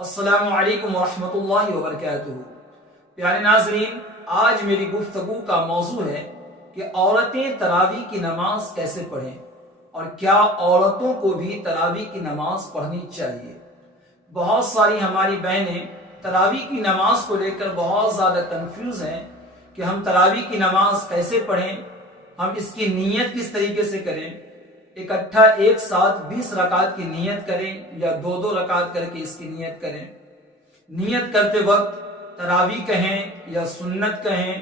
السلام علیکم ورحمۃ اللہ وبرکاتہ۔ پیارے ناظرین، آج میری گفتگو کا موضوع ہے کہ عورتیں تراویح کی نماز کیسے پڑھیں اور کیا عورتوں کو بھی تراویح کی نماز پڑھنی چاہیے۔ بہت ساری ہماری بہنیں تراویح کی نماز کو لے کر بہت زیادہ کنفیوز ہیں کہ ہم تراویح کی نماز کیسے پڑھیں، ہم اس کی نیت کس طریقے سے کریں، اکٹھا ایک ساتھ 20 رکعت کی نیت کریں یا دو رکعت کر کے اس کی نیت کریں۔ نیت کرتے وقت تراویح کہیں یا سنت کہیں،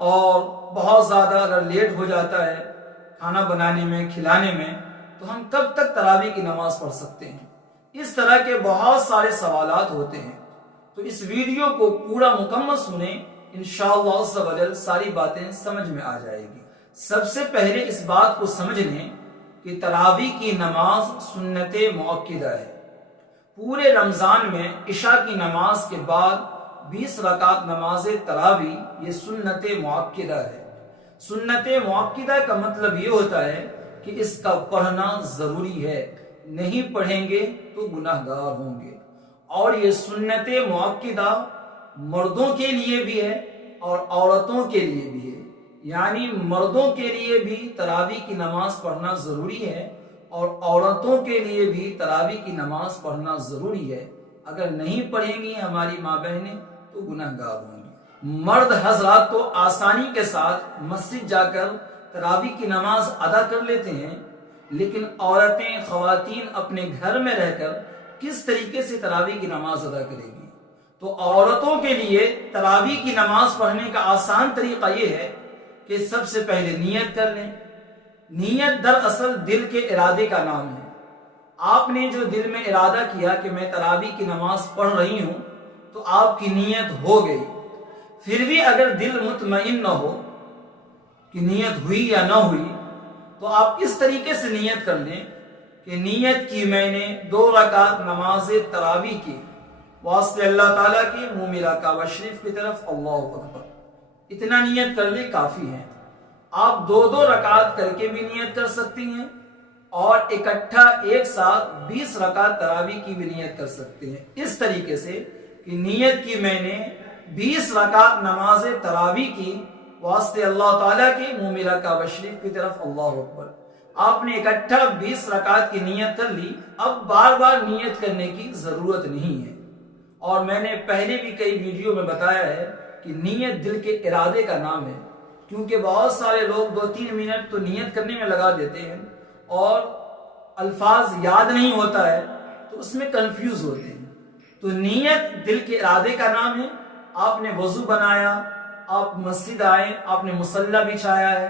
اور بہت زیادہ اگر لیٹ ہو جاتا ہے کھانا بنانے میں کھلانے میں تو ہم کب تک تراویح کی نماز پڑھ سکتے ہیں۔ اس طرح کے بہت سارے سوالات ہوتے ہیں، تو اس ویڈیو کو پورا مکمل سنیں، انشاءاللہ عز و جل ساری باتیں سمجھ میں آ جائے گی۔ سب سے پہلے اس بات کو سمجھ لیں کہ تراویح کی نماز سنت مؤکدہ ہے۔ پورے رمضان میں عشاء کی نماز کے بعد 20 رکعت نماز تراویح یہ سنت مؤکدہ ہے۔ سنت مؤکدہ کا مطلب یہ ہوتا ہے کہ اس کا پڑھنا ضروری ہے، نہیں پڑھیں گے تو گناہ گار ہوں گے۔ اور یہ سنت مؤکدہ مردوں کے لیے بھی ہے اور عورتوں کے لیے بھی ہے، یعنی مردوں کے لیے بھی تراویح کی نماز پڑھنا ضروری ہے اور عورتوں کے لیے بھی تراویح کی نماز پڑھنا ضروری ہے۔ اگر نہیں پڑھیں گی ہماری ماں بہنیں تو گناہ گار ہوں گی۔ مرد حضرات تو آسانی کے ساتھ مسجد جا کر تراویح کی نماز ادا کر لیتے ہیں، لیکن عورتیں خواتین اپنے گھر میں رہ کر کس طریقے سے تراویح کی نماز ادا کرے گی؟ تو عورتوں کے لیے تراویح کی نماز پڑھنے کا آسان طریقہ یہ ہے کہ سب سے پہلے نیت کر لیں۔ نیت دراصل دل کے ارادے کا نام ہے۔ آپ نے جو دل میں ارادہ کیا کہ میں تراویح کی نماز پڑھ رہی ہوں تو آپ کی نیت ہو گئی۔ پھر بھی اگر دل مطمئن نہ ہو کہ نیت ہوئی یا نہ ہوئی تو آپ اس طریقے سے نیت کر لیں کہ نیت کی میں نے 2 رکعت نماز تراویح کی واسطے اللہ تعالیٰ کی، منہ ملا کعبہ شریف کی طرف، اللہ اکبر، اتنا نیت کر لے کافی ہے۔ آپ 2 رکعت کر کے بھی نیت کر سکتی ہیں اور اکٹھا ایک ساتھ 20 رکعت تراویح کی بھی نیت کر سکتے ہیں، اس طریقے سے کہ نیت کی میں نے 20 رکعت نماز تراویح کی واسطے اللہ تعالیٰ کی، منہ ملا کعبہ شریف کی طرف، اللہ اکبر۔ آپ نے اکٹھا 20 رکعت کی نیت کر لی، اب بار بار نیت کرنے کی ضرورت نہیں ہے۔ اور میں نے پہلے بھی کئی ویڈیو میں بتایا ہے کہ نیت دل کے ارادے کا نام ہے، کیونکہ بہت سارے لوگ 2-3 منٹ تو نیت کرنے میں لگا دیتے ہیں اور الفاظ یاد نہیں ہوتا ہے تو اس میں کنفیوز ہوتے ہیں۔ تو نیت دل کے ارادے کا نام ہے۔ آپ نے وضو بنایا، آپ مسجد آئے، آپ نے مصلی بچھایا ہے،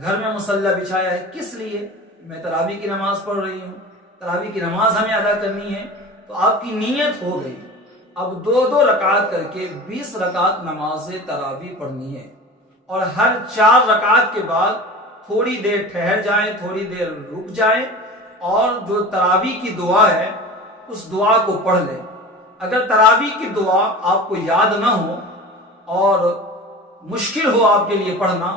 گھر میں مصلی بچھایا ہے، کس لیے؟ میں تراویح کی نماز پڑھ رہی ہوں، تراویح کی نماز ہمیں ادا کرنی ہے، تو آپ کی نیت ہو گئی۔ اب 2 رکعت کر کے 20 رکعت نماز تراویح پڑھنی ہے، اور ہر 4 رکعت کے بعد تھوڑی دیر ٹھہر جائیں، تھوڑی دیر رک جائیں، اور جو تراویح کی دعا ہے اس دعا کو پڑھ لیں۔ اگر تراویح کی دعا آپ کو یاد نہ ہو اور مشکل ہو آپ کے لیے پڑھنا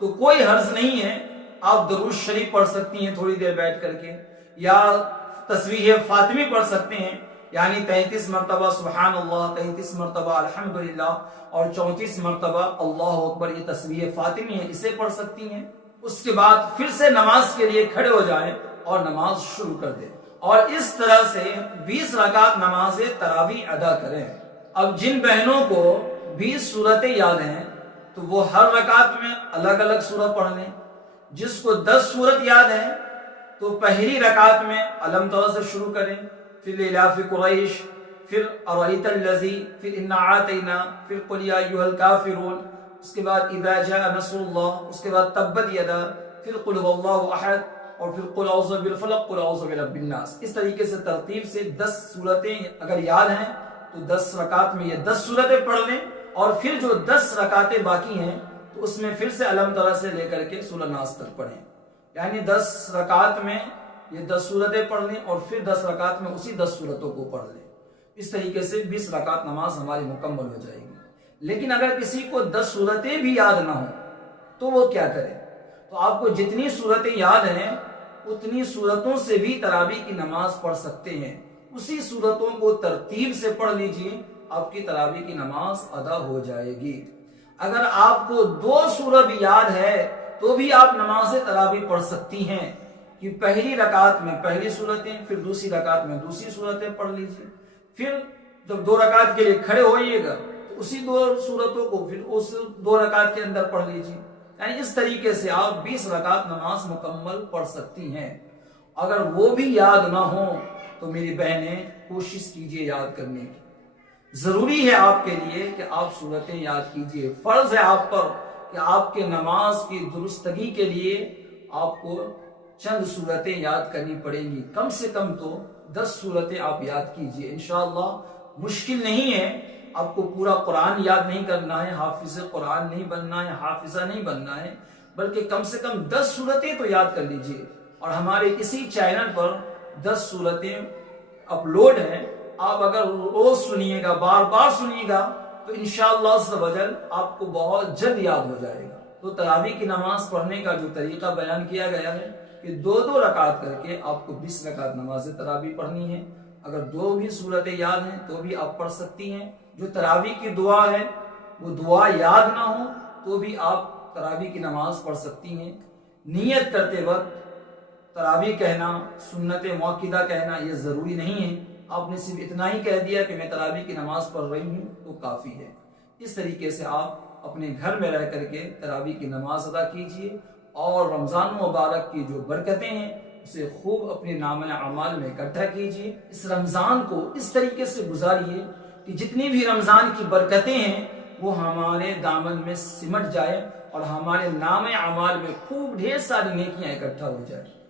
تو کوئی حرج نہیں ہے، آپ درود شریف پڑھ سکتی ہیں تھوڑی دیر بیٹھ کر کے، یا تسبیح فاطمی پڑھ سکتے ہیں، یعنی 33 مرتبہ سبحان اللہ، 33 مرتبہ الحمدللہ اور 34 مرتبہ اللہ اکبر، یہ تسبیح فاطمی ہے، اسے پڑھ سکتی ہیں۔ اس کے بعد پھر سے نماز کے لیے کھڑے ہو جائیں اور نماز شروع کر دیں، اور اس طرح سے 20 رکعت نماز تراویح ادا کریں۔ اب جن بہنوں کو 20 سورتیں یاد ہیں تو وہ ہر رکعت میں الگ الگ سورت پڑھ لیں۔ جس کو 10 سورت یاد ہے تو پہلی رکعت میں الم تر سے شروع کریں، پھر لیلاف قریش، پھر ارایت الذی، پھر انا اعطینا، پھر قل یا ایھا الکافرون، اس کے بعد اذا جاء نصر اللہ، اس کے بعد تبت یدا، پھر قل هو اللہ احد، اور پھر قل اعوذ بالفلق، قل اعوذ برب الناس۔ اس طریقے سے ترتیب سے 10 سورتیں اگر یاد ہیں تو 10 رکعت میں یہ 10 سورتیں پڑھ لیں، اور پھر جو 10 رکعتیں باقی ہیں تو اس میں پھر سے الم تر سے لے کر کے سورہ ناس تک پڑھیں، یعنی 10 رکعت میں یہ 10 سورتیں پڑھ لیں اور پھر 10 رکعت میں اسی 10 سورتوں کو پڑھ لیں۔ اس طریقے سے 20 رکعت نماز ہماری مکمل ہو جائے گی۔ لیکن اگر کسی کو 10 سورتیں بھی یاد نہ ہوں تو وہ کیا کرے؟ تو آپ کو جتنی سورتیں یاد ہیں اتنی سورتوں سے بھی تراویح کی نماز پڑھ سکتے ہیں، اسی صورتوں کو ترتیب سے پڑھ لیجئے، آپ کی تراویح کی نماز ادا ہو جائے گی۔ اگر آپ کو 2 سورہ بھی یاد ہے تو بھی آپ نماز تراویح پڑھ سکتی ہیں، کہ پہلی رکعت میں پہلی صورتیں، پھر دوسری رکعت میں دوسری صورتیں پڑھ لیجئے، پھر جب 2 رکعت کے لیے کھڑے ہوئیے گا تو اسی 2 صورتوں کو پھر اس 2 رکعت کے اندر پڑھ لیجئے۔ یعنی اس طریقے سے آپ 20 رکعت نماز مکمل پڑھ سکتی ہیں۔ اگر وہ بھی یاد نہ ہو تو میری بہنیں کوشش کیجئے یاد کرنے کی۔ ضروری ہے آپ کے لیے کہ آپ صورتیں یاد کیجئے، فرض ہے آپ پر کہ آپ کے نماز کی درستگی کے لیے آپ کو چند صورتیں یاد کرنی پڑیں گی، کم سے کم تو 10 صورتیں آپ یاد کیجئے انشاءاللہ۔ مشکل نہیں ہے، آپ کو پورا قرآن یاد نہیں کرنا ہے، حافظ قرآن نہیں بننا ہے، حافظہ نہیں بننا ہے، بلکہ کم سے کم 10 صورتیں تو یاد کر لیجئے۔ اور ہمارے اسی چینل پر 10 صورتیں اپلوڈ ہیں، آپ اگر روز سنیے گا، بار بار سنیے گا تو انشاءاللہ عز و جل آپ کو بہت جلد یاد ہو جائے گا۔ تو تراویح کی نماز پڑھنے کا جو طریقہ بیان کیا گیا ہے کہ 2 رکعت کر کے آپ کو 20 رکعت نماز تراویح پڑھنی ہے۔ اگر 2 بھی صورتیں یاد ہیں تو بھی آپ پڑھ سکتی ہیں۔ جو تراویح کی دعا ہے وہ دعا یاد نہ ہو تو بھی آپ تراویح کی نماز پڑھ سکتی ہیں۔ نیت کرتے وقت تراویح کہنا، سنت موقدہ کہنا یہ ضروری نہیں ہے، آپ نے صرف اتنا ہی کہہ دیا کہ میں تراویح کی نماز پڑھ رہی ہوں تو کافی ہے۔ اس طریقے سے آپ اپنے گھر میں رہ کر کے تراویح کی نماز ادا کیجئے اور رمضان مبارک کی جو برکتیں ہیں اسے خوب اپنے نامہ اعمال میں اکٹھا کیجئے۔ اس رمضان کو اس طریقے سے گزاریے کہ جتنی بھی رمضان کی برکتیں ہیں وہ ہمارے دامن میں سمٹ جائے اور ہمارے نامہ اعمال میں خوب ڈھیر ساری نیکیاں اکٹھا ہو جائے۔